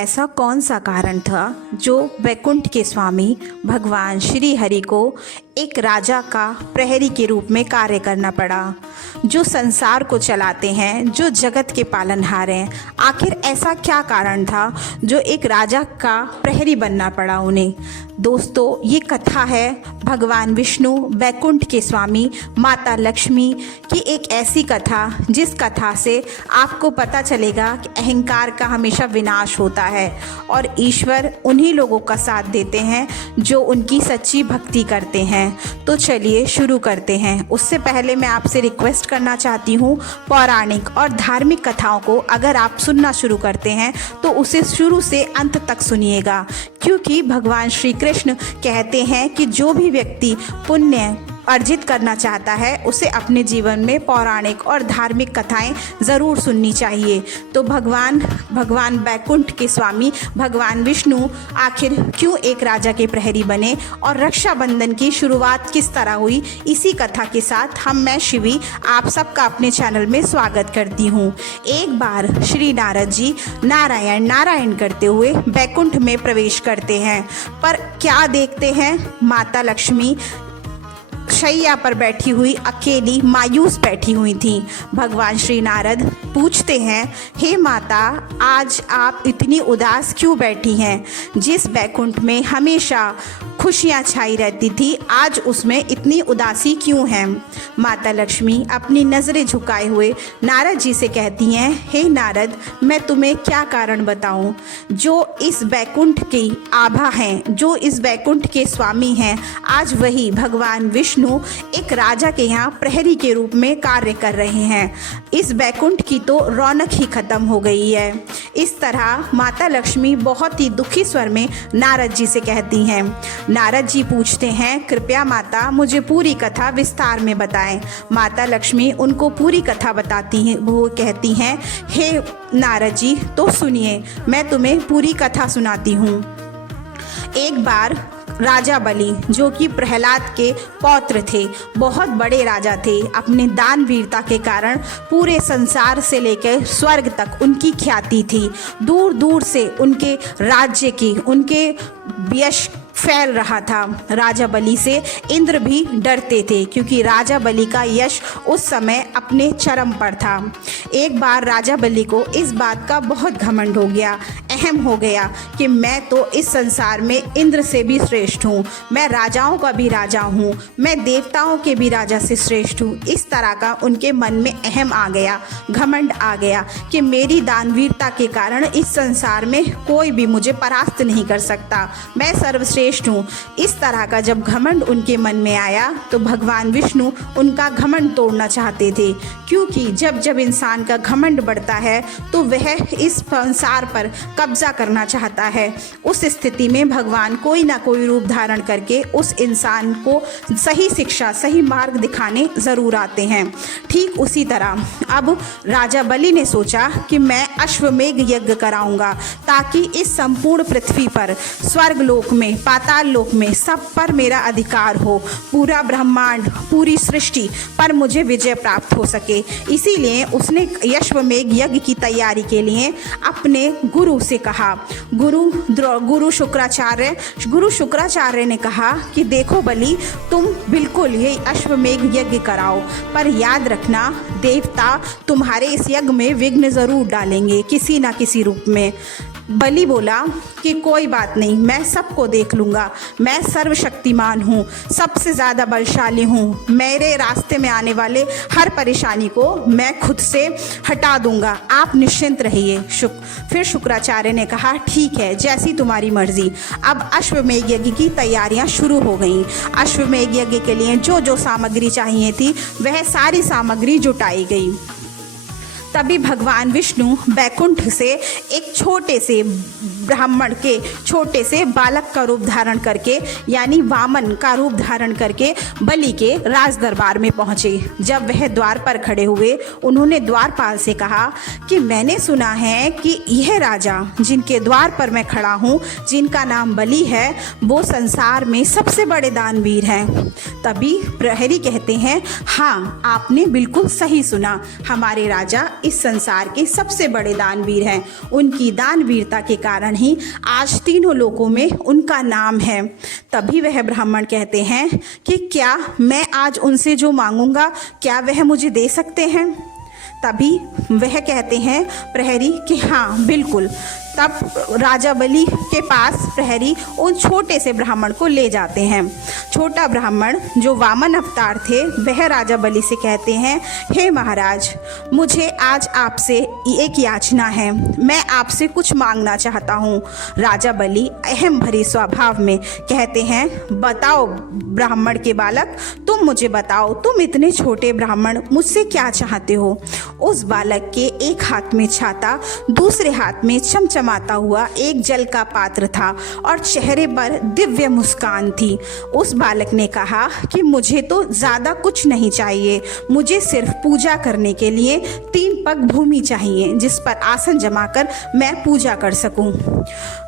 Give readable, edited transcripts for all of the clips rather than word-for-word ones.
ऐसा कौन सा कारण था जो वैकुंठ के स्वामी भगवान श्री हरि को एक राजा का प्रहरी के रूप में कार्य करना पड़ा, जो संसार को चलाते हैं, जो जगत के पालनहार हैं। आखिर ऐसा क्या कारण था जो एक राजा का प्रहरी बनना पड़ा उन्हें? दोस्तों, ये कथा है भगवान विष्णु, वैकुंठ के स्वामी, माता लक्ष्मी की एक ऐसी कथा जिस कथा से आपको पता चलेगा कि अहंकार का हमेशा विनाश होता है और ईश्वर उन्हीं लोगों का साथ देते हैं जो उनकी सच्ची भक्ति करते हैं। तो चलिए शुरू करते हैं। उससे पहले मैं आपसे रिक्वेस्ट करना चाहती हूँ, पौराणिक और धार्मिक कथाओं को अगर आप सुनना शुरू करते हैं तो उसे शुरू से अंत तक सुनिएगा, क्योंकि भगवान श्री कृष्ण कहते हैं कि जो भी व्यक्ति पुण्य अर्जित करना चाहता है उसे अपने जीवन में पौराणिक और धार्मिक कथाएं ज़रूर सुननी चाहिए। तो भगवान वैकुंठ के स्वामी भगवान विष्णु आखिर क्यों एक राजा के प्रहरी बने और रक्षाबंधन की शुरुआत किस तरह हुई, इसी कथा के साथ मैं शिवी आप सबका अपने चैनल में स्वागत करती हूँ। एक बार श्री नारद जी नारायण करते हुए वैकुंठ में प्रवेश करते हैं, पर क्या देखते हैं, माता लक्ष्मी शैया पर बैठी हुई अकेली मायूस बैठी हुई थी। भगवान श्री नारद पूछते हैं, हे माता, आज आप इतनी उदास क्यों बैठी हैं? जिस वैकुंठ में हमेशा खुशियाँ छाई रहती थी, आज उसमें इतनी उदासी क्यों है? माता लक्ष्मी अपनी नज़रें झुकाए हुए नारद जी से कहती हैं, हे नारद, मैं तुम्हें क्या कारण बताऊं? जो इस वैकुंठ की आभा हैं, जो इस वैकुंठ के स्वामी हैं, आज वही भगवान विष्णु एक राजा के यहाँ प्रहरी के रूप में कार्य कर रहे हैं। इस वैकुंठ की तो रौनक ही खत्म हो गई है। इस तरह माता लक्ष्मी बहुत ही दुखी स्वर में नारद जी से कहती हैं। नारद जी पूछते हैं, कृपया माता मुझे पूरी कथा विस्तार में बताएं। माता लक्ष्मी उनको पूरी कथा बताती हैं। वो कहती हैं, हे नारद जी, तो सुनिए, मैं तुम्हें पूरी कथा सुनाती हूँ। एक बार राजा बलि, जो कि प्रहलाद के पौत्र थे, बहुत बड़े राजा थे। अपने दान वीरता के कारण पूरे संसार से लेकर स्वर्ग तक उनकी ख्याति थी। दूर दूर से उनके राज्य की, उनके यश फैल रहा था। राजा बलि से इंद्र भी डरते थे, क्योंकि राजा बलि का यश उस समय अपने चरम पर था। एक बार राजा बलि को इस बात का बहुत घमंड हो गया, अहम हो गया कि मैं तो इस संसार में इंद्र से भी श्रेष्ठ हूँ, मैं राजाओं का भी राजा हूँ, मैं देवताओं के भी राजा से श्रेष्ठ हूँ। इस तरह का उनके मन में अहम आ गया, घमंड आ गया कि मेरी दानवीरता के कारण इस संसार में कोई भी मुझे परास्त नहीं कर सकता, मैं सर्वश्रेष्ठ हूँ। इस तरह का जब घमंड उनके मन में आया तो भगवान विष्णु उनका घमंड तोड़ना चाहते थे, क्योंकि जब जब इंसान का घमंड बढ़ता है तो वह इस संसार पर कब्जा करना चाहता है। उस स्थिति में भगवान कोई ना कोई रूप धारण करके उस इंसान को सही शिक्षा, सही मार्ग दिखाने ज़रूर आते हैं। ठीक उसी तरह अब राजा बलि ने सोचा कि मैं अश्वमेघ यज्ञ कराऊंगा, ताकि इस संपूर्ण पृथ्वी पर, स्वर्ग लोक में, पाताल लोक में, सब पर मेरा अधिकार हो, पूरा ब्रह्मांड, पूरी सृष्टि पर मुझे विजय प्राप्त हो सके। इसीलिए उसने अश्वमेघ यज्ञ की तैयारी के लिए अपने गुरु से कहा। गुरु शुक्राचार्य ने कहा कि देखो बलि, तुम बिल्कुल ये अश्वमेघ यज्ञ कराओ, पर याद रखना, देवता तुम्हारे इस यज्ञ में विघ्न जरूर डालेंगे किसी ना किसी रूप में। बलि बोला कि कोई बात नहीं, मैं सबको देख लूँगा, मैं सर्वशक्तिमान हूँ, सबसे ज़्यादा बलशाली हूँ, मेरे रास्ते में आने वाले हर परेशानी को मैं खुद से हटा दूँगा, आप निश्चिंत रहिए। फिर शुक्राचार्य ने कहा, ठीक है, जैसी तुम्हारी मर्जी। अब अश्वमेघ यज्ञ की तैयारियाँ शुरू हो गईं। अश्वमेघ यज्ञ के लिए जो जो सामग्री चाहिए थी वह सारी सामग्री जुटाई गई। तभी भगवान विष्णु वैकुंठ से एक छोटे से ब्राह्मण के छोटे से बालक का रूप धारण करके यानी वामन का रूप धारण करके बलि के राज दरबार में पहुँचे। जब वह द्वार पर खड़े हुए उन्होंने द्वारपाल से कहा कि मैंने सुना है कि यह राजा जिनके द्वार पर मैं खड़ा हूँ, जिनका नाम बलि है, वो संसार में सबसे बड़े दानवीर हैं। तभी प्रहरी कहते हैं, हाँ आपने बिल्कुल सही सुना, हमारे राजा इस संसार के सबसे बड़े दानवीर हैं। उनकी दानवीरता के कारण ही आज तीनों लोकों में उनका नाम है। तभी वह ब्राह्मण कहते हैं कि क्या मैं आज उनसे जो मांगूंगा क्या वह मुझे दे सकते हैं? तभी वह कहते हैं प्रहरी कि हाँ बिल्कुल। तब राजा बलि के पास प्रहरी उन छोटे से ब्राह्मण को ले जाते हैं। छोटा ब्राह्मण जो वामन अवतार थे वह राजा बलि से कहते हैं, हे महाराज, मुझे आज आपसे एक याचना है, मैं आपसे कुछ मांगना चाहता हूँ। राजा बलि अहम भरी स्वभाव में कहते हैं, बताओ ब्राह्मण के बालक, तुम मुझे बताओ, तुम इतने छोटे ब्राह्मण मुझसे क्या चाहते हो? उस बालक के एक हाथ में छाता, दूसरे हाथ में चमचमाता हुआ एक जल का पात्र था और चेहरे पर दिव्य मुस्कान थी। उस बालक ने कहा कि मुझे तो ज़्यादा कुछ नहीं चाहिए, मुझे सिर्फ पूजा करने के लिए 3 पग भूमि चाहिए जिस पर आसन जमाकर मैं पूजा कर सकूं।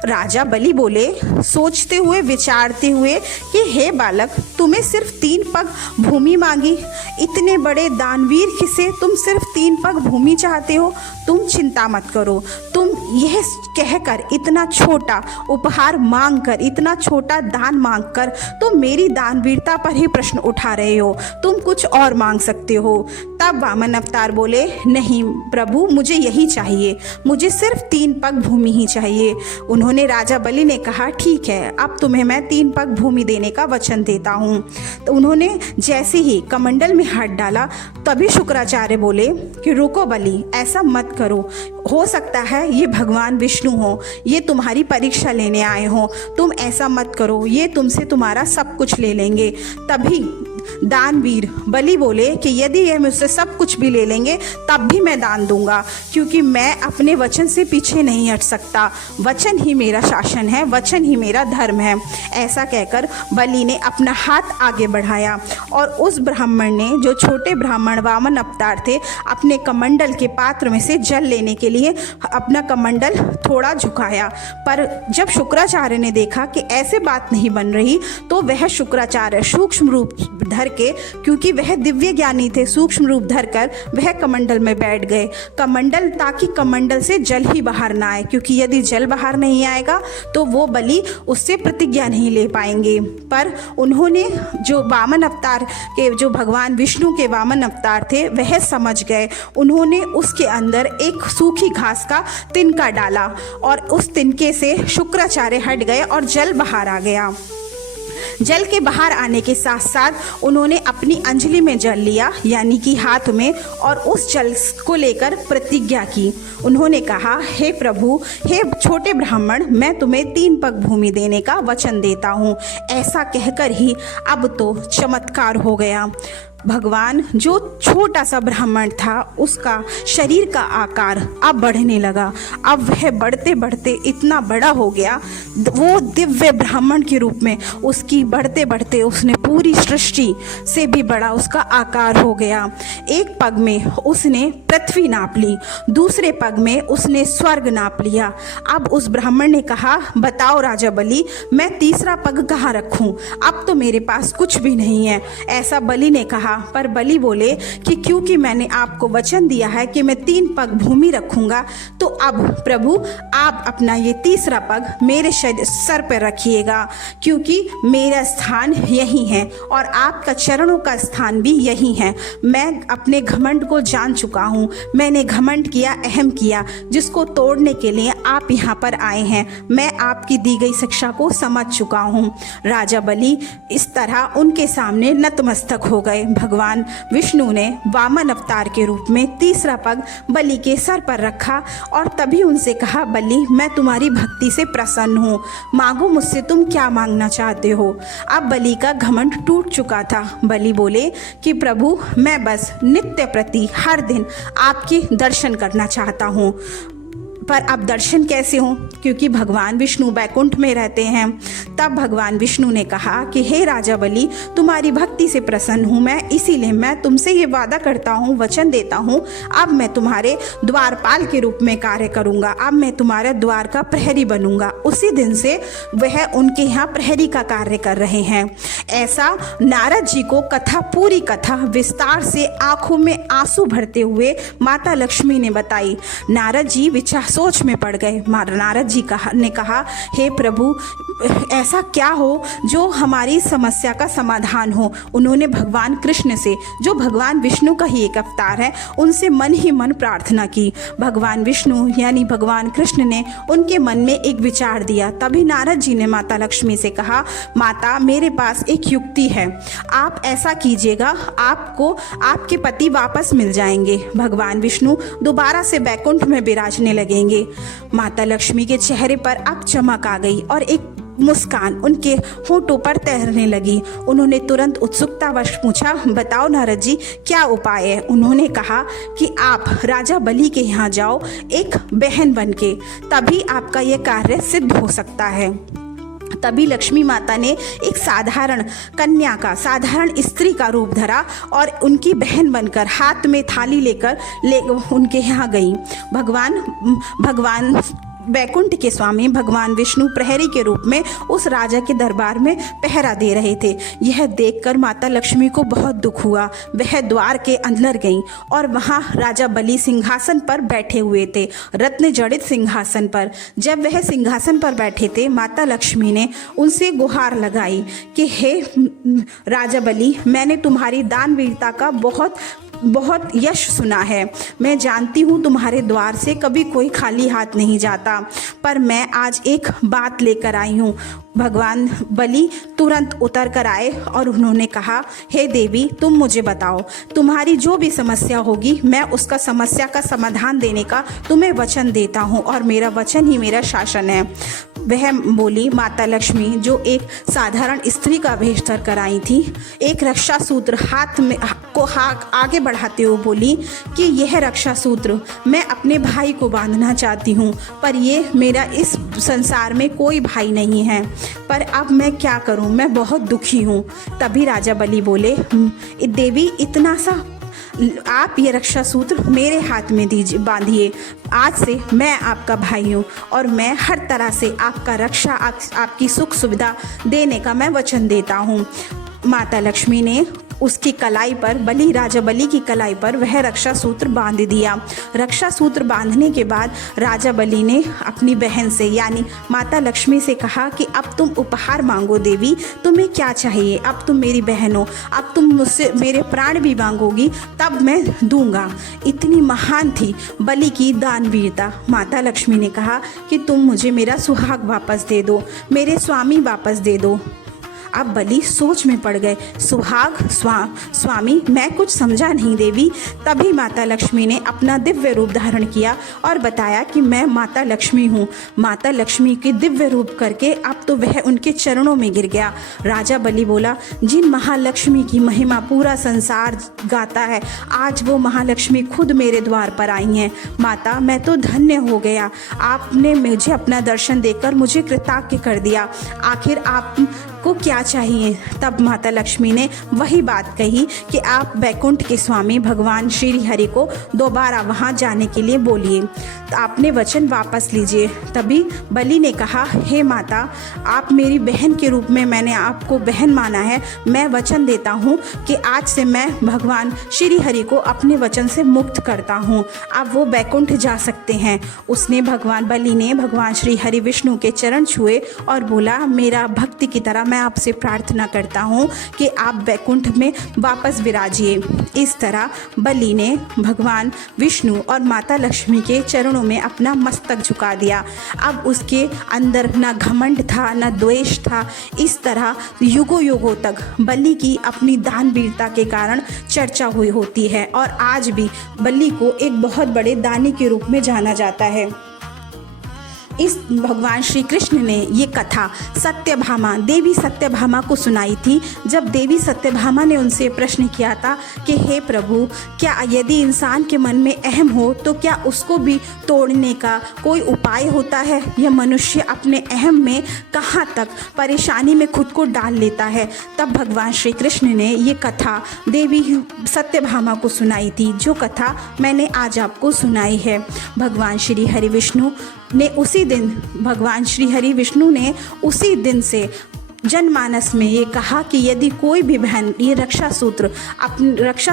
राजा बलि बोले, सोचते हुए विचारते हुए कि हे बालक, तुम्हें सिर्फ 3 पग भूमि मांगी? इतने बड़े दानवीर किसे तुम सिर्फ 3 पग भूमि चाहते हो? तुम चिंता मत करो, तुम यह कहकर इतना छोटा उपहार मांगकर, इतना छोटा दान मांगकर तुम मेरी दानवीरता पर ही प्रश्न उठा रहे हो, तुम कुछ और मांग सकते हो। तब वामन अवतार बोले, नहीं प्रभु, मुझे यही चाहिए, मुझे सिर्फ 3 पग भूमि ही चाहिए। उन्होंने राजा बलि ने कहा, ठीक है, अब तुम्हें मैं 3 पग भूमि देने का वचन देता हूँ। तो उन्होंने जैसे ही कमंडल में हाथ डाला तभी शुक्राचार्य बोले कि रुको बलि, ऐसा मत करो, हो सकता है ये भगवान विष्णु हो, ये तुम्हारी परीक्षा लेने आए हो, तुम ऐसा मत करो, ये तुमसे तुम्हारा सब कुछ ले लेंगे। तभी दानवीर बलि बोले कि यदि यह मुझसे सब कुछ भी ले लेंगे तब भी मैं दान दूंगा, क्योंकि मैं अपने वचन से पीछे नहीं हट सकता, वचन ही मेरा शासन है, वचन ही मेरा धर्म है। ऐसा कहकर बलि ने अपना हाथ आगे बढ़ाया और उस ब्राह्मण ने, जो छोटे ब्राह्मण वामन अवतार थे, अपने कमंडल के पात्र में से जल लेने के लिए अपना कमंडल थोड़ा झुकाया। पर जब शुक्राचार्य ने देखा कि ऐसे बात नहीं बन रही तो वह शुक्राचार्य सूक्ष्म रूप धर के, क्योंकि वह दिव्य ज्ञानी थे, सूक्ष्म रूप धरकर वह कमंडल में बैठ गए। कमंडल, ताकि कमंडल से जल ही बाहर ना आए, क्योंकि यदि जल बाहर नहीं आएगा तो वो बलि उससे प्रतिज्ञा नहीं ले पाएंगे। पर उन्होंने, जो वामन अवतार के, जो भगवान विष्णु के वामन अवतार थे, वह समझ गए। उन्होंने उसके अंदर एक सूखी घास का तिनका डाला और उस तिनके से शुक्राचार्य हट गए और जल बाहर आ गया। जल के बाहर आने के साथ साथ उन्होंने अपनी अंजलि में जल लिया, यानी कि हाथ में, और उस जल को लेकर प्रतिज्ञा की। उन्होंने कहा, हे प्रभु, हे छोटे ब्राह्मण, मैं तुम्हें 3 पग भूमि देने का वचन देता हूँ। ऐसा कहकर ही अब तो चमत्कार हो गया। भगवान, जो छोटा सा ब्राह्मण था, उसका शरीर का आकार अब बढ़ने लगा। अब वह बढ़ते बढ़ते इतना बड़ा हो गया, वो दिव्य ब्राह्मण के रूप में उसकी बढ़ते बढ़ते उसने पूरी सृष्टि से भी बड़ा उसका आकार हो गया। एक पग में उसने पृथ्वी नाप ली, दूसरे पग में उसने स्वर्ग नाप लिया। अब उस ब्राह्मण ने कहा, बताओ राजा बलि, मैं तीसरा पग कहाँ रखूं? अब तो मेरे पास कुछ भी नहीं है। ऐसा बलि ने कहा। पर बलि बोले कि क्योंकि मैंने आपको वचन दिया है कि मैं 3 पग भूमि रखूंगा, तो अब प्रभु आप अपना ये तीसरा पग मेरे सर पर रखिएगा, क्योंकि मेरा स्थान यही है और आपका चरणों का स्थान भी यही है। मैं अपने घमंड को जान चुका हूँ, मैंने घमंड किया, अहम किया, जिसको तोड़ने के लिए आप यहाँ पर आए हैं। मैं आपकी दी गई शिक्षा को समझ चुका हूँ। राजा बलि इस तरह उनके सामने नतमस्तक हो गए। भगवान विष्णु ने वामन अवतार के रूप में तीसरा पग बलि के सर पर रखा और तभी उनसे कहा, बलि, मैं तुम्हारी भक्ति से प्रसन्न हूँ, मांगो मुझसे तुम क्या मांगना चाहते हो। अब बलि का घमंड टूट चुका था। बलि बोले कि प्रभु, मैं बस नित्य प्रति हर दिन आपके दर्शन करना चाहता हूँ। पर अब दर्शन कैसे हों, क्योंकि भगवान विष्णु बैकुंठ में रहते हैं। तब भगवान विष्णु ने कहा कि हे राजा बलि, तुम्हारी भक्ति से प्रसन्न हूँ मैं, इसीलिए मैं तुमसे ये वादा करता हूँ, वचन देता हूँ, अब मैं तुम्हारे द्वारपाल के रूप में कार्य करूँगा। अब मैं तुम्हारे द्वार का प्रहरी बनूंगा। उसी दिन से वह उनके यहाँ प्रहरी का कार्य कर रहे हैं। ऐसा नारद जी को पूरी कथा विस्तार से आंखों में आंसू भरते हुए माता लक्ष्मी ने बताई। नारद जी सोच में पड़ गए। नारद जी ने कहा, हे प्रभु, ऐसा क्या हो जो हमारी समस्या का समाधान हो। उन्होंने भगवान कृष्ण से, जो भगवान विष्णु का ही एक अवतार है, उनसे मन ही मन प्रार्थना की। भगवान विष्णु यानी भगवान कृष्ण ने उनके मन में एक विचार दिया। तभी नारद जी ने माता लक्ष्मी से कहा, माता, मेरे पास एक युक्ति है, आप ऐसा कीजिएगा, आपको आपके पति वापस मिल जाएंगे। भगवान विष्णु दोबारा से बैकुंठ में विराजने लगेंगे। माता लक्ष्मी के चेहरे पर अब चमक आ गई और एक मुस्कान उनके होठों पर तैरने लगी। उन्होंने तुरंत उत्सुकतावश पूछा, बताओ नारद जी, क्या उपाय है। उन्होंने कहा कि आप राजा बलि के यहाँ जाओ एक बहन बनके, तभी आपका यह कार्य सिद्ध हो सकता है। तभी लक्ष्मी माता ने एक साधारण कन्या का, साधारण स्त्री का रूप धरा और उनकी बहन बनकर हाथ में थाली लेकर उनके यहाँ गई। भगवान बैकुंठ के स्वामी भगवान विष्णु प्रहरी के रूप में उस राजा के दरबार में पहरा दे रहे थे। यह देखकर माता लक्ष्मी को बहुत दुख हुआ। वह द्वार के अंदर गईं और वहां राजा बलि सिंहासन पर बैठे हुए थे, रत्न जड़ित सिंहासन पर। जब वह सिंहासन पर बैठे थे, माता लक्ष्मी ने उनसे गुहार लगाई कि हे राजा बलि, मैंने तुम्हारी दानवीरता का बहुत यश सुना है। मैं जानती हूँ तुम्हारे द्वार से कभी कोई खाली हाथ नहीं जाता, पर मैं आज एक बात लेकर आई हूँ। भगवान बलि तुरंत उतर कर आए और उन्होंने कहा, हे देवी, तुम मुझे बताओ, तुम्हारी जो भी समस्या होगी, मैं उसका समस्या का समाधान देने का तुम्हें वचन देता हूँ और मेरा वचन ही मेरा शासन है। वह बोली, माता लक्ष्मी, जो एक साधारण स्त्री का वेश धर कर आई थी, एक रक्षा सूत्र हाथ में आगे बढ़ाते हुए बोली कि यह रक्षा सूत्र मैं अपने भाई को बांधना चाहती हूँ, पर ये मेरा इस संसार में कोई भाई नहीं है, पर अब मैं क्या करूँ, मैं बहुत दुखी हूँ। तभी राजा बलि बोले, देवी, इतना सा आप ये रक्षा सूत्र मेरे हाथ में दीजिए, बांधिए। आज से मैं आपका भाई हूँ और मैं हर तरह से आपका रक्षा, आपकी सुख सुविधा देने का मैं वचन देता हूँ। माता लक्ष्मी ने उसकी कलाई पर, राजा बलि की कलाई पर वह रक्षा सूत्र बांध दिया। रक्षा सूत्र बांधने के बाद राजा बलि ने अपनी बहन से यानी माता लक्ष्मी से कहा कि अब तुम उपहार मांगो देवी, तुम्हें क्या चाहिए, अब तुम मेरी बहन हो, अब तुम मुझसे मेरे प्राण भी मांगोगी तब मैं दूंगा। इतनी महान थी बलि की दानवीरता। माता लक्ष्मी ने कहा कि तुम मुझे मेरा सुहाग वापस दे दो, मेरे स्वामी वापस दे दो। अब बलि सोच में पड़ गए। सुहाग, स्वामी, मैं कुछ समझा नहीं देवी। तभी माता लक्ष्मी ने अपना दिव्य रूप धारण किया और बताया कि मैं माता लक्ष्मी हूँ। माता लक्ष्मी के दिव्य रूप करके अब तो वह उनके चरणों में गिर गया। राजा बलि बोला, जिन महालक्ष्मी की महिमा पूरा संसार गाता है, आज वो महालक्ष्मी खुद मेरे द्वार पर आई हैं। माता, मैं तो धन्य हो गया, आपने मुझे अपना दर्शन देकर मुझे कृतज्ञ कर दिया। आखिर आप को क्या चाहिए। तब माता लक्ष्मी ने वही बात कही कि आप बैकुंठ के स्वामी भगवान श्री हरि को दोबारा वहां जाने के लिए बोलिए, तो आपने वचन वापस लीजिए। तभी बलि ने कहा, हे माता, आप मेरी बहन के रूप में मैंने आपको बहन माना है, मैं वचन देता हूँ कि आज से मैं भगवान श्री हरि को अपने वचन से मुक्त करता हूँ, अब वो बैकुंठ जा सकते हैं। उसने बलि ने भगवान श्री हरि विष्णु के चरण छुए और बोला, मेरा भक्ति की तरह मैं आपसे प्रार्थना करता हूँ कि आप बैकुंठ में वापस विराजिए। इस तरह बलि ने भगवान विष्णु और माता लक्ष्मी के चरणों में अपना मस्तक झुका दिया। अब उसके अंदर न घमंड था न द्वेष था। इस तरह युगों युगों तक बलि की अपनी दानवीरता के कारण चर्चा हुई होती है और आज भी बलि को एक बहुत बड़े दानी के रूप में जाना जाता है। इस भगवान श्री कृष्ण ने ये कथा सत्यभामा, देवी सत्यभामा को सुनाई थी। जब देवी सत्यभामा ने उनसे प्रश्न किया था कि हे प्रभु, क्या यदि इंसान के मन में अहम हो तो क्या उसको भी तोड़ने का कोई उपाय होता है? यह मनुष्य अपने अहम में कहाँ तक परेशानी में खुद को डाल लेता है। तब भगवान श्री कृष्ण ने ये कथा देवी सत्यभामा को सुनाई थी, जो कथा मैंने आज आपको सुनाई है। भगवान श्री हरि विष्णु ने उसी दिन से जनमानस में ये कहा कि यदि कोई भी बहन ये रक्षा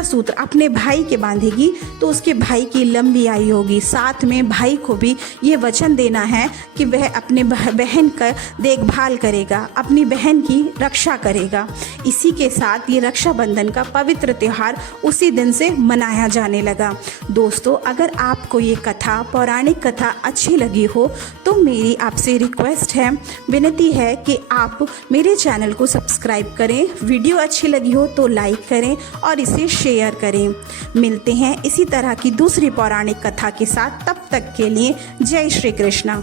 सूत्र अपने भाई के बांधेगी तो उसके भाई की लंबी आयु होगी। साथ में भाई को भी ये वचन देना है कि वह अपने बहन का देखभाल करेगा, अपनी बहन की रक्षा करेगा। इसी के साथ ये रक्षाबंधन का पवित्र त्यौहार उसी दिन से मनाया जाने लगा। दोस्तों, अगर आपको ये कथा, पौराणिक कथा अच्छी लगी हो तो मेरी आपसे रिक्वेस्ट है, विनती है कि आप मेरे चैनल को सब्सक्राइब करें। वीडियो अच्छी लगी हो तो लाइक करें और इसे शेयर करें। मिलते हैं इसी तरह की दूसरी पौराणिक कथा के साथ, तब तक के लिए जय श्री कृष्ण।